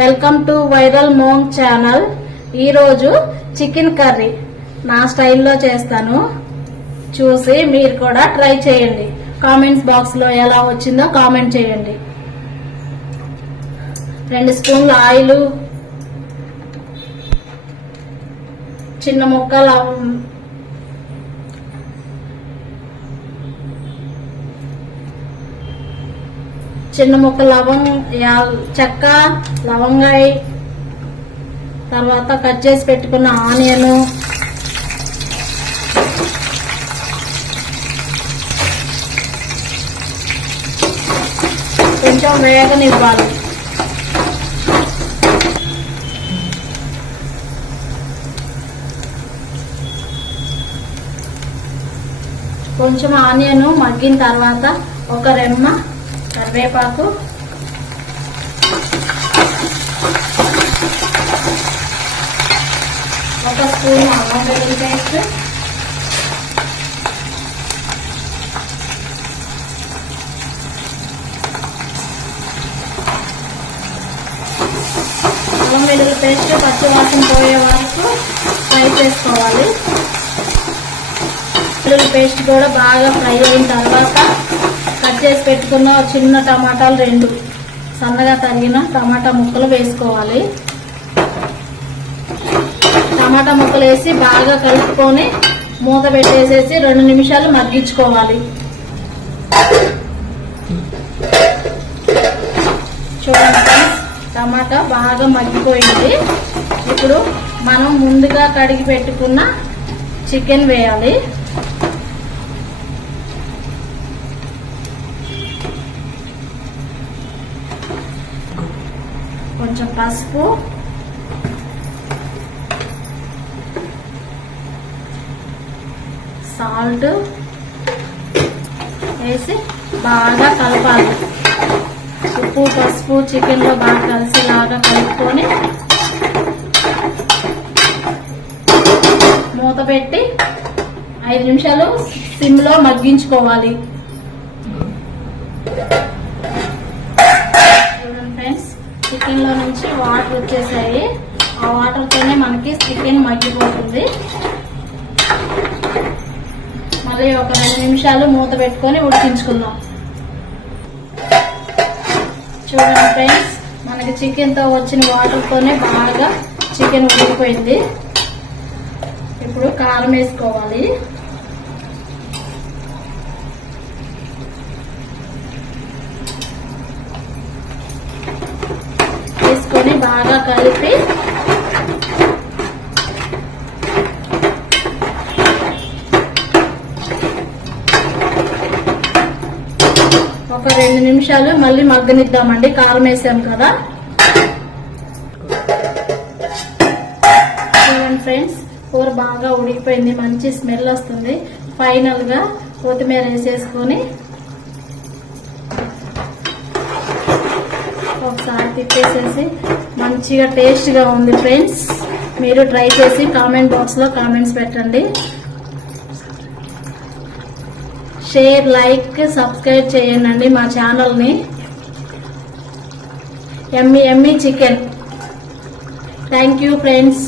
Welcome to viral mom channel. ఈరోజు chicken curry నా స్టైల్లో చేస్తాను. చూసి మీరు కూడా ట్రై చేయండి. కామెంట్స్ బాక్స్ లో ఎలా వచ్చిందో కామెంట్ చేయండి. 2 స్పూన్ల ఆయిల్, చిన్న ముక్కలు చెక్క, లవంగాయ, తర్వాత కట్ చేసి పెట్టుకున్న ఆనియన్, కొంచెం వేగనివ్వాలి. కొంచెం ఆనియన్ మగ్గిన తర్వాత ఒక రెమ్మ కరివేపాకు, ఒక స్పూన్ అల్లం వెల్లుల్లి పేస్ట్, అల్లం వెల్లుల్లి పేస్ట్ పచ్చివాసన పోయే వరకు ఫ్రై చేసుకోవాలి. వెల్లుల్లి పేస్ట్ కూడా బాగా ఫ్రై అయిన తర్వాత కట్ చేసి పెట్టుకున్న చిన్న టమాటాలు 2 సన్నగా తరిగిన టమాటా ముక్కలు వేసుకోవాలి. టమాటా ముక్కలు వేసి బాగా కలుపుకొని మూత పెట్టేసేసి 2 నిమిషాలు మగ్గించుకోవాలి. చూడండి, టమాటా బాగా మగ్గిపోయింది. ఇప్పుడు మనం ముందుగా కడిగి పెట్టుకున్న చికెన్ వేయాలి. కొంచెం పసుపు, సాల్ట్ వేసి బాగా కలపాలి. ఉప్పు పసుపు చికెన్ లో బాగా కలిసేలాగా కలుపుకొని మూత పెట్టి 5 నిమిషాలు సిమ్ లో మగ్గించుకోవాలి. చూడండి ఫ్రెండ్స్, చికెన్ లో నుంచి వాటర్ వచ్చేసాయి. ఆ వాటర్ తోనే మనకి చికెన్ మగ్గిపోతుంది. మళ్ళీ ఒక 2 నిమిషాలు మూత పెట్టుకొని ఉడికించుకుందాం. చూడండి ఫ్రెండ్స్, మనకి చికెన్ తో వచ్చిన వాటర్ తోనే బాగా చికెన్ ఉడికిపోయింది. ఇప్పుడు కారం వేసుకోవాలి. వేసుకొని బాగా కలిపి ఒక 2 నిమిషాలు మళ్ళీ మగ్గనిద్దామండి. కారం వేసాం కదా. చూడండి ఫ్రెండ్స్, కూర బాగా ఉడికిపోయింది. మంచి స్మెల్ వస్తుంది. ఫైనల్ గా కొత్తిమీర వేసేసుకొని ఒకసారి తిప్పేసేసి మంచిగా టేస్ట్ గా ఉంది ఫ్రెండ్స్. మీరు ట్రై చేసి కామెంట్ బాక్స్ లో కామెంట్స్ పెట్టండి. షేర్, లైక్, సబ్స్క్రైబ్ చేయండి మా ఛానల్ ని. యమ్మీ చికెన్. Thank you friends.